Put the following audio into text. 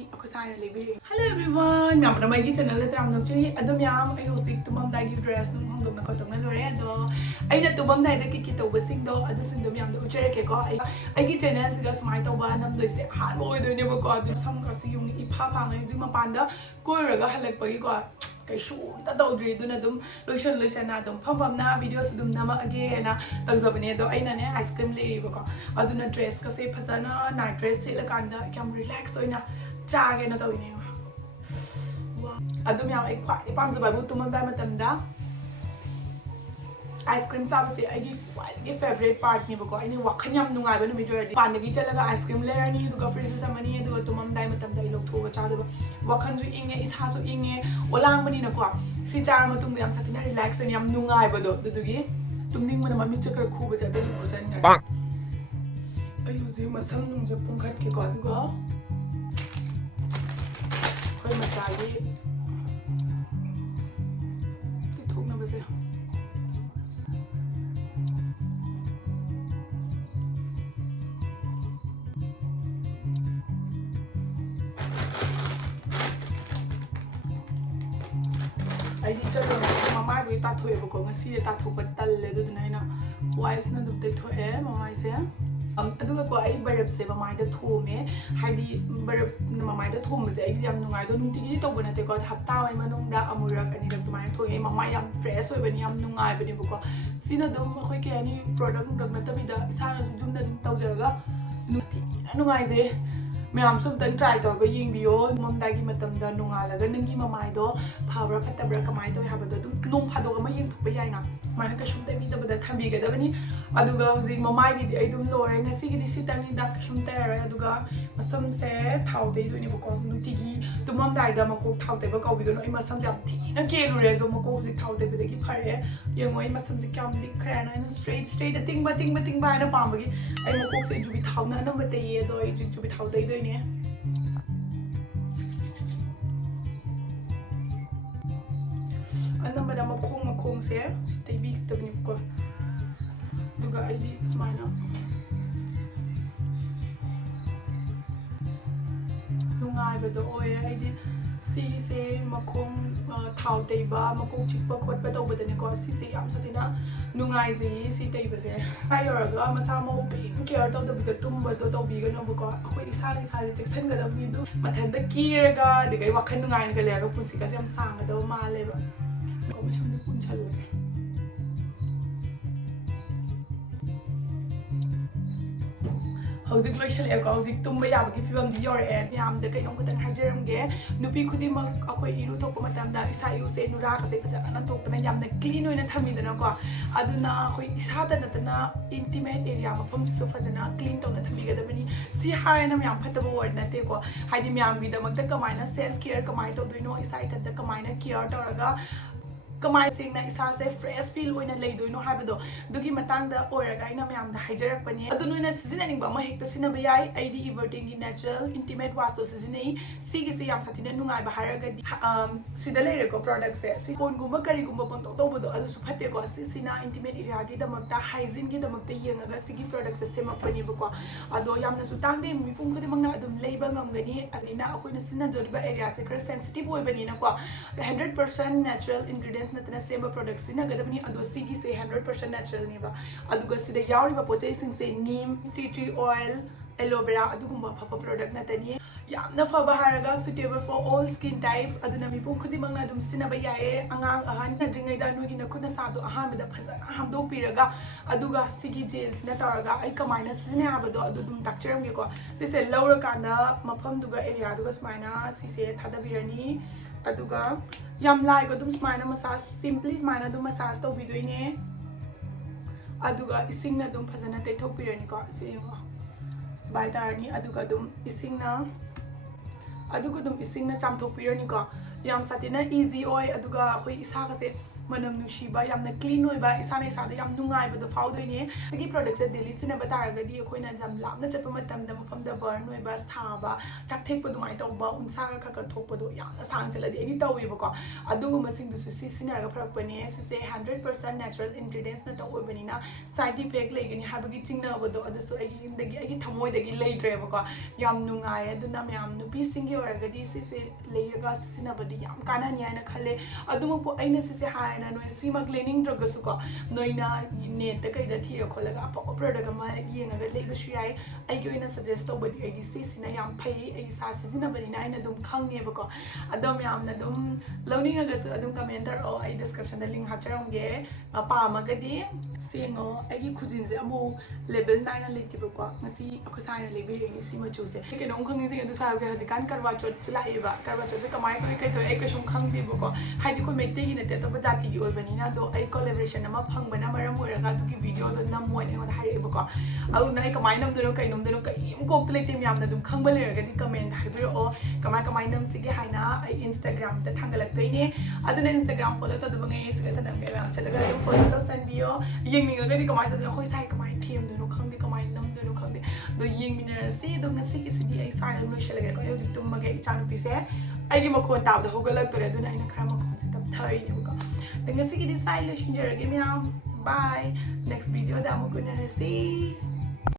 Hello everyone! I'm going to channel that I'm actually at the Yam. I was sick to mom that give dress no home the cotton and Loredo. I let the one that the kiki to was sing though at the Sindom Yam to Chereko. I get channels just my to one and they say, Hello, they never got this some costume, Papa and Zuma Panda, Goraga Halek got. Kayshunta tawdri duna dum lotion na dum pham na videos dum nama again na tagzabane do aina ne ice cream leiba ko aduna dress ka se phasana night dress se la kanda kyam relax oina chage na tawine wa adum yam ai khwai pam sabai bu tumam dai matamda ice cream sabase agi khwai favorite part ni bako aini wakhan yam nungai ba numi doradi pandagi chalaga ice cream lerani duga freeze tamani duga tumam dai matamda I lok thoga chadaba wakhan ju inge isa ju inge olang bani na ko si char matung yam satina relax ani yam nungai ba do dugi tumning mana mami chakar khu ba jada ju jan ngar ayu ji masam nung je pungkhat ke ko duga khoi matai ti thuk na ba se I did just Mamma with that way because I see that hope at Talena wives not of the to air, Mamma say. I do go I better say my the home, Heidi better my the home is I don't think it when I take out Hata, Manunda, Amurak, and to my toy, Mamma am fresh when yam nungai, but because Sina don't quick any product, but Matamida, Sana Junda Taujaga, Nungai. Mayam something try to go ying bio, mom dagi matam da nungala, ganangi mamaido, power patabra kamaido, have a nung hadogama yin to Bayana. Manakashum de Vita, but the Tamiga Davani, Aduga, Mamai, I don't know, and I see the sitani dakashum there, Aduga, some said how they do Nutigi, to mom died, Damako, how they were going to Imasam Tina Kale, Domoko, how they would give her, young way, Masam Zikam, Likran, and straight, a thing, but by the Pamagi. I'm a cook to be town, and number the year, though, to be how they do. Ano ba na makong siya? Si Tabi tabnip ko. Duga ID smile. Nungay ba do oy ID si se makong thau taiba makong chikpa khot pa tawba dani ko si se yam satina nungay si taiba se ayora masa mo be care taw da bi tumba to taw bi ga no ko akoi isa section ga da bi du mathan da kira ga de gai wakhan nungay ga le ga punsi ka yam sang ga do ma le ba ko ma cham de pun chalo Howzik lotion eko howzik tumba yabagi pibam di your end yam de kai nong kutang hajaramge nupi khudimak akoi iru thokpa matamda isa yu se nura ka se phajana thokpana yamna clean oina thamidana ko aduna khoi isa da natana intimate area mapam su phajana clean tona thamigadabani si haina myam phataba word nate ko haidi myam bi damakta kamaina self care kamai to doino isa ithata kamaina care toraga Kamai sing na isa se fresh feel oina leidoino habado dugi matangda oraga ina myam da hijarakpani adunu ina seasoning ba ma hekta sinaba yai id everteen gi natural intimate wash to seasoning sigi se yam sathina nungai ba haraga sida leire ko product se si pon gumba kari gumba pon to bodo adu su phate ko sina intimate area gi damakta hygiene gi damakta yengaga sigi product se semakpani ba ko ado yamna su tangde mi pum khodi mangna adum leiba ngamgani asina akoina sina joriba area se kra sensitive oibani na ko 100% natural ingredients natana same products sina gadabani ado sigi se 100% natural niba aduga sida yauriba pochai sing se neem tea tree oil aloe vera adugumba phapa product natani yamna phaba haraga suitable for all skin type aduna mi pum khudi mangna dum sina ba yae angang ahan na dringai da nugi na khuna sa do ahan da phaja hamdo piraga aduga sigi gels na taraga ai kamaina sina abado adu dum takcharam ge ko this is lower kana mafam duga area duga smaina si se thada birani aduga yam lai ko dum smaina massage simply smaina dum massage to bidoine aduga ising na dum phajana tai thok pirani ko se yo bai tarani aduga dum ising na cham thok pirani ko yam satina easy oi aduga khoi isa ka se manam nushiba yamna clean oiba isana isada yam nungai bado fawdoine sigi product se daily sinaba taragadi akoina jam lamna chapa matam da mafam da burn oiba sthaba chak thek padu mai tawba unsa ka ka thok padu yamna sang chaladi agi tawiba ko adugu masing du si sinara pharak pane si se 100% natural ingredients na tawbani na side effect legani habagi chingna bado adasu agi indagi agi thamoi dagi leidreba ko yam nungai aduna yam nupi singi oragadi si se leiga sinabadi yam kana ni aina khale adumu po aina si se haina no sima cleaning drug su ko noina net ta kai da thira kholaga po product ma yenga ga leiba shu yai ai gi oina suggest to badi ai si sina yam phai ai sa sinabani na aina dum khangne ba ko adom yam na dum learning ga su adum commenter o ai description da link hapcharam ge pa ma ga di sengo ai gi khujin se amu level 9 na lekti ba ko ngasi akho sai na lebi ri si ma chu se ke no khang ni se du sa ga hadi kan karwa chot chulai ba karwa chot se kamai kai to ai ka shum khang di ba ko hai di ko mette gi na te to ba jati gi oi bani na do ai collaboration ama phang bana maram oi ra ga tu gi video do nam moi ne hai ba ko au na ai kamai nam do kai nom do kai im ko play team yam na dum khang ba le ga di comment hai bi o kamai nam si gi hai na ai Instagram ta thangalak toi ne aduna Instagram follow to do ngai se ta nam ga yam chalaga dum follow to san bio yeng ni ga di kamai to do khoi sai kamai team do khang di kamai nam do khang di do yeng mi na si do ngasi ki si di ai sai no shalaga ko yo di tum ma ga i chanu pi se ai gi ma khon tab do hogalak to re aduna ai na khara ma khon se tab thai ne ko ngasi ki di sai lo shinjara ge mi bye next video da mo ko na si